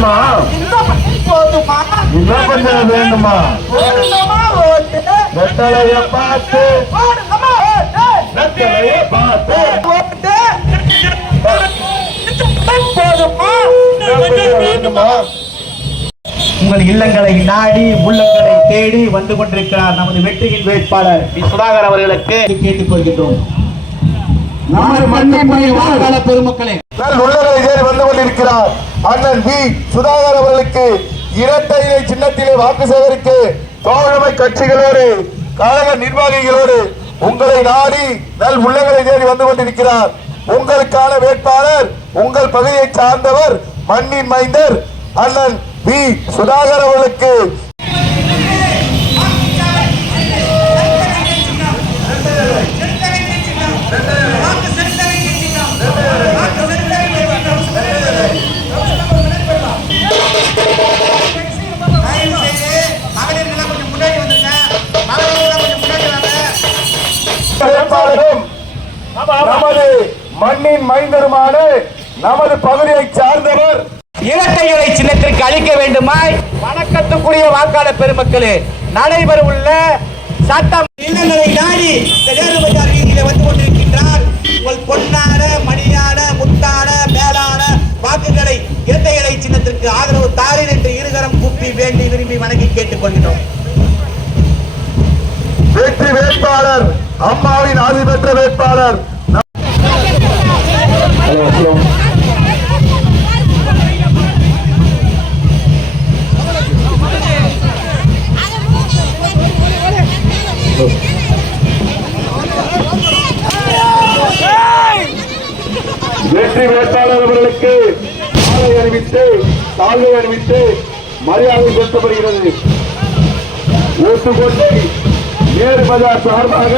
வேண்டுமா? இன்னும் கொஞ்சம் வேண்டுமா? வெட்டலைய பார்த்து வேண்டுமா? உங்கள் இல்லங்களை நாடி உள்ளங்களை தேடி வந்து கொண்டிருக்கிறார் நமது வெற்றியின் வேட்பாளர் பி. சுதாகர் அவர்களுக்கு கேட்டுக் கொள்கின்றோம். நமது மண்ணின் வாக்காள பெருமக்களே, உள்ளங்களை தேடி வந்து கொண்டிருக்கிறார் அண்ணன் பி. சுதாகர் அவர்களுக்கு இரட்டை இலை சின்னத்திலே வாக்கு சேகரிக்க தோழமை கட்சிகளோடு கழக நிர்வாகிகளோடு உங்களை நாடி நல் உள்ளங்களை தேடி வந்து கொண்டிருக்கிறார். உங்களுக்கான வேட்பாளர் உங்கள் பகுதியை சார்ந்தவர் மண்ணின் மைந்தர் அண்ணன் பி. சுதாகர் அவர்களுக்கு நமது மண்ணின் மைந்தருமான நமது பகுதியை சார்ந்தவர் இரட்டை இலை சின்னத்திற்கு அளிக்க வேண்டுமாய் வணக்கத்துக்குரிய வாக்காளர் பெருமக்களே, நடைபெற உள்ள சட்டம் இல்லங்களை நாடி நேருபஜார் வீதியில வந்து கொண்டிருக்கின்றார். உங்கள் பொன்னான மணியான முத்தான மேலான வாக்குகளை இரட்டை இலை சின்னத்திற்கு ஆதரவு தாரீர் என்று இருகரம் கூப்பி வேண்டி விரும்பி வணங்கி கேட்டுக் கொள்கிறோம். வெற்றி வேட்பாளர் அம்மாவின் ஆதி பெற்ற வேட்பாளர் வெற்றி வேட்பாளர் அவர்களுக்கு மாலை அணிவித்து சால்வை அணிவித்து மரியாதை செலுத்தப்படுகிறது. ஊத்துக்கோட்டை நேரு பஜார் சார்பாக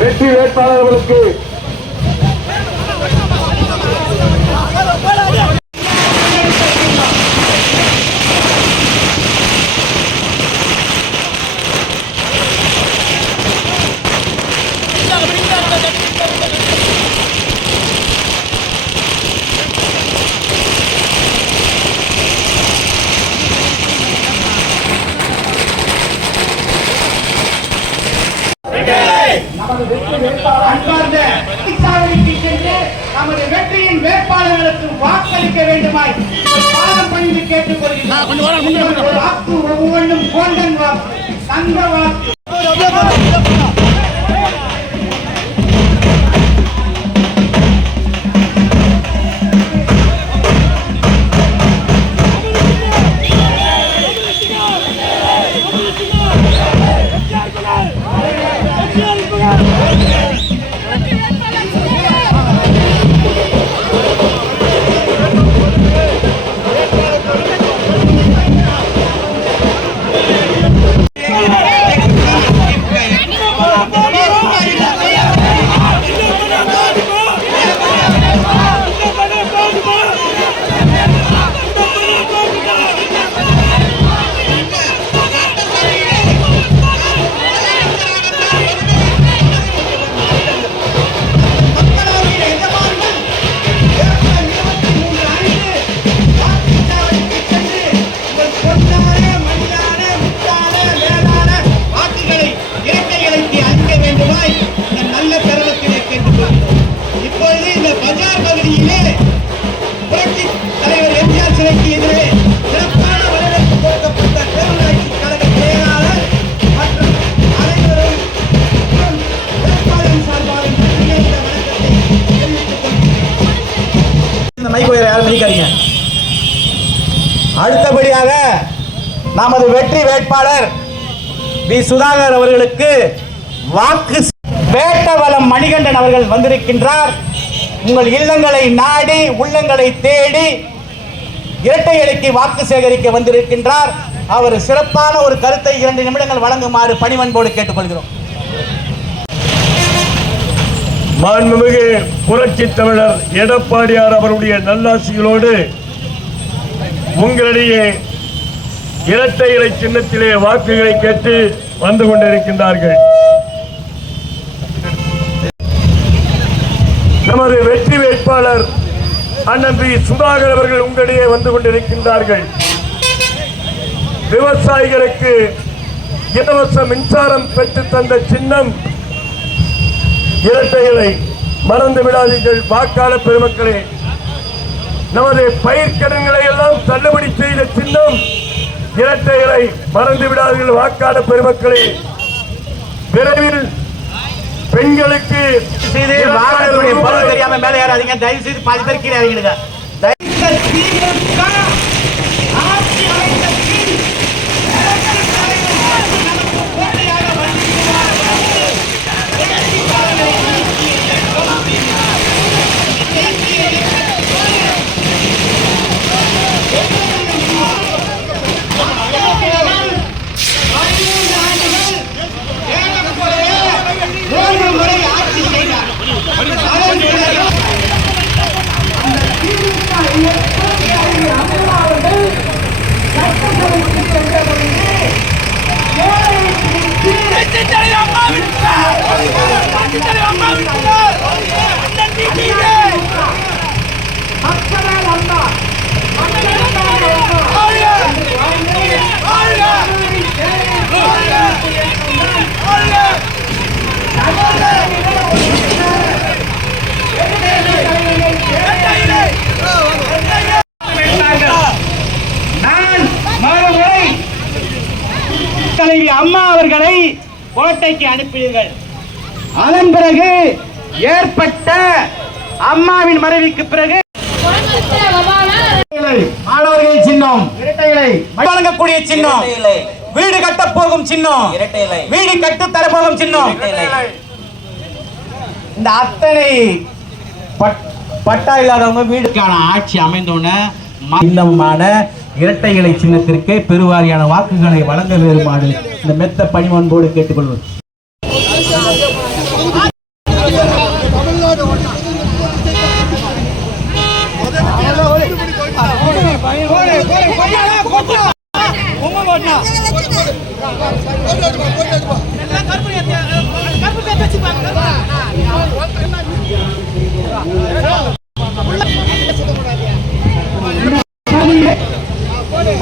வெற்றி வேட்பாளர் அவர்களுக்கு நமது வெற்றியின் வேட்பாளர்களுக்கு வாக்களிக்க வேண்டுமாய் பாதம் பணிந்து கேட்டுக் கொள்கிறோம். வாக்கு ஒவ்வொன்றும் கோண்டன் வாக்கு, தங்க வாக்கு. அடுத்தபடியாக நமது வெற்றி வேட்பாளர் பி. சுதாகர் அவர்களுக்கு வாக்கு வேட்டவலம் மணிகண்டன் அவர்கள் வந்திருக்கின்றார். உங்கள் இல்லங்களை நாடி உள்ளங்களை தேடி இரட்டை இலைக்கு வாக்கு சேகரிக்க வந்திருக்கின்றார். அவர் சிறப்பான ஒரு கருத்தை 2 நிமிடங்கள் வழங்குமாறு பணிவன்போடு கேட்டுக்கொள்கிறோம். மாண்புமிகு புரட்சி தமிழர் எடப்பாடியார் அவருடைய நல்லாசிகளோடு உங்களிடையே இரட்டை இலை சின்னத்திலே வாக்குகளை கேட்டு வந்து கொண்டிருக்கின்றார்கள். நமது வெற்றி வேட்பாளர் அண்ணன் வி சுதாகர் அவர்கள் உங்களிடையே வந்து கொண்டிருக்கின்றார்கள். விவசாயிகளுக்கு இலவச மின்சாரம் பெற்று தந்த சின்னம் இரட்டை இலை. மறந்து விடாதீர்கள் வாக்காளர் பெருமக்களே. நமது பயிர்க்கடன்களை எல்லாம் தள்ளுபடி செய்த சின்னம் இரட்டை இலை. மறந்து விடாதீர்கள் வாக்காளர் பெருமக்களே. விரைவில் பெண்களுக்கு தெரியாம மேல ஏறாதீங்க. தயவு செய்து பாதி பேர் கீழே இறங்கிடுங்க. தலைவி அம்மா அவர்களை கோட்டைக்கு அனுப்பினீர்கள். அதன் பிறகு ஏற்பட்ட அம்மாவின் மறைவுக்கு பிறகு மாணவர்கள் சின்னம் இரட்டை இலை, வழங்கக்கூடிய சின்னம் வீடு கட்ட போகும் சின்னம் இரட்டை இலை, வீடு கட்டு தர போகும் சின்னம். இந்த அத்தனை பட்டா இல்லாதவங்க வீடுக்கான ஆட்சி அமைந்தோன்னு இல்லமான இரட்டை இலை சின்னத்திற்கு பெருவாரியான வாக்குகளை வழங்க வேறுமாறு இந்த மெத்த பணிவன்போடு கேட்டுக்கொள்வது.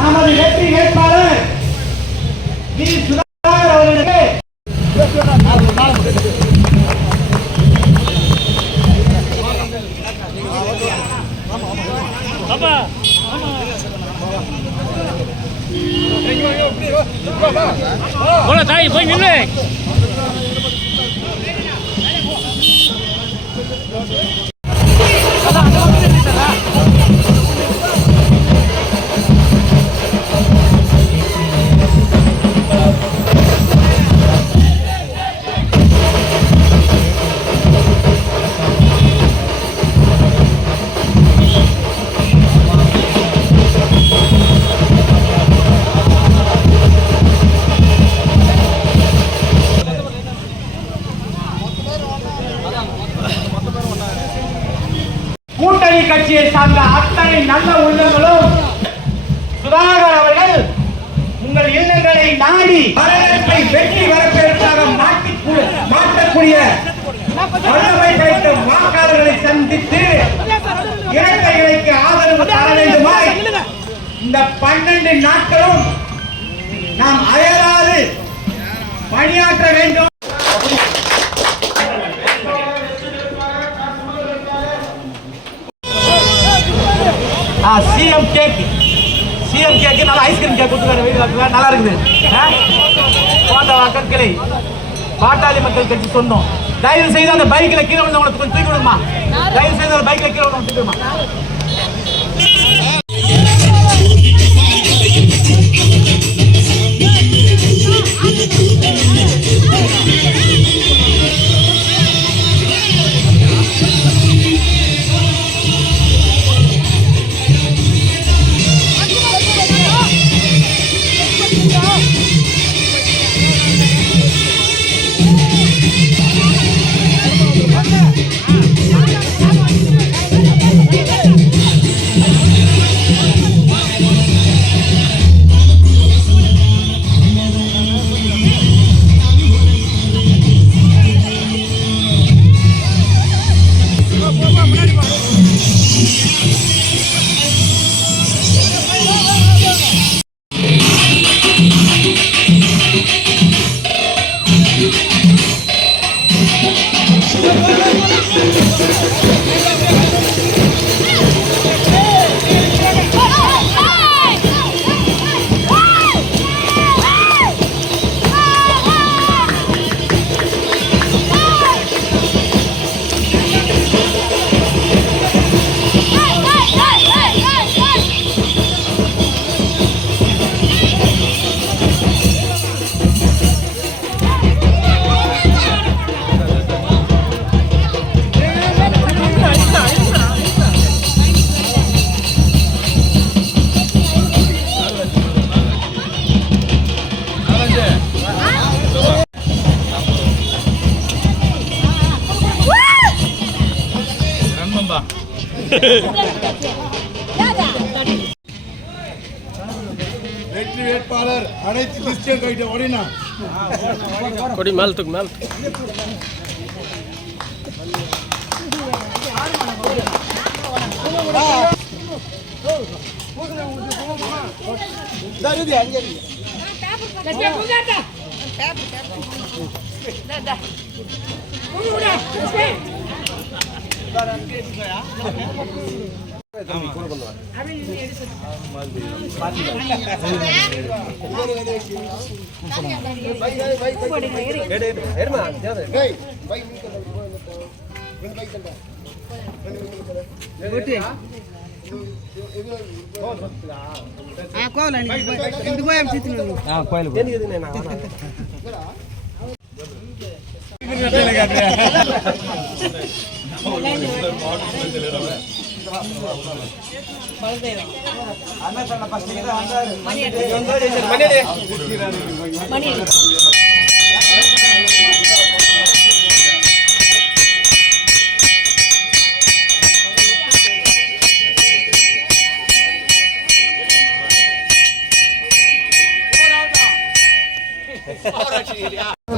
நமது வெற்றி வேட்பாளர் வி சுதாகர் அவர்களுக்கு போய் நில்லு. கூட்டணி கட்சியை சார்ந்த அத்தனை நல்ல உள்ளங்களும் சுதாகர் அவர்கள் உங்கள் இல்லங்களை நாடி வரவேற்பை வெற்றி வரப்பேற்காக மாற்றக்கூடிய வல்லமை படைத்த வாக்காளர்களை சந்தித்து இரட்டை இலைக்கு ஆதரவு தர வேண்டுமாய் இந்த 12 நாட்களும் நாம் அயராது பணியாற்ற வேண்டும். சிஎம் கேக்கு நல்லா ஐஸ்கிரீம் கேக் கொடுத்துருக்காரு. வீடு நல்லா இருக்குது. போன்ற மக்கள் பாட்டாளி மக்கள் கட்சி சொன்னோம். தயவு செய்து அந்த பைக்கில் கீழே விழுந்தவங்களை கொஞ்சம் தூக்கி விடுமா. தயவு செய்து அந்த பைக்கில் கீழே விழுந்தவங்க தூக்கிடுமா. வெற்றி வேட்பாளர் அனைத்து டிஸ்ட்ரிக்ட் கைட்ட ஓடினா கொடி மேல் தூக்கு மேல்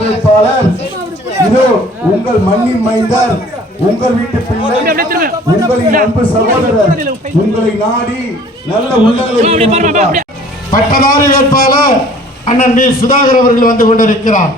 வேட்பாளர் இதோ உங்கள் மண்ணின் மைந்தர், உங்கள் வீட்டு பிள்ளை, உங்களின் அன்பு சகோதரர், உங்களை நாடி நல்ல உள்ளங்களை பட்டதாரி வேட்பாளர் அண்ணன் வி. சுதாகர் அவர்கள் வந்து கொண்டிருக்கிறார்.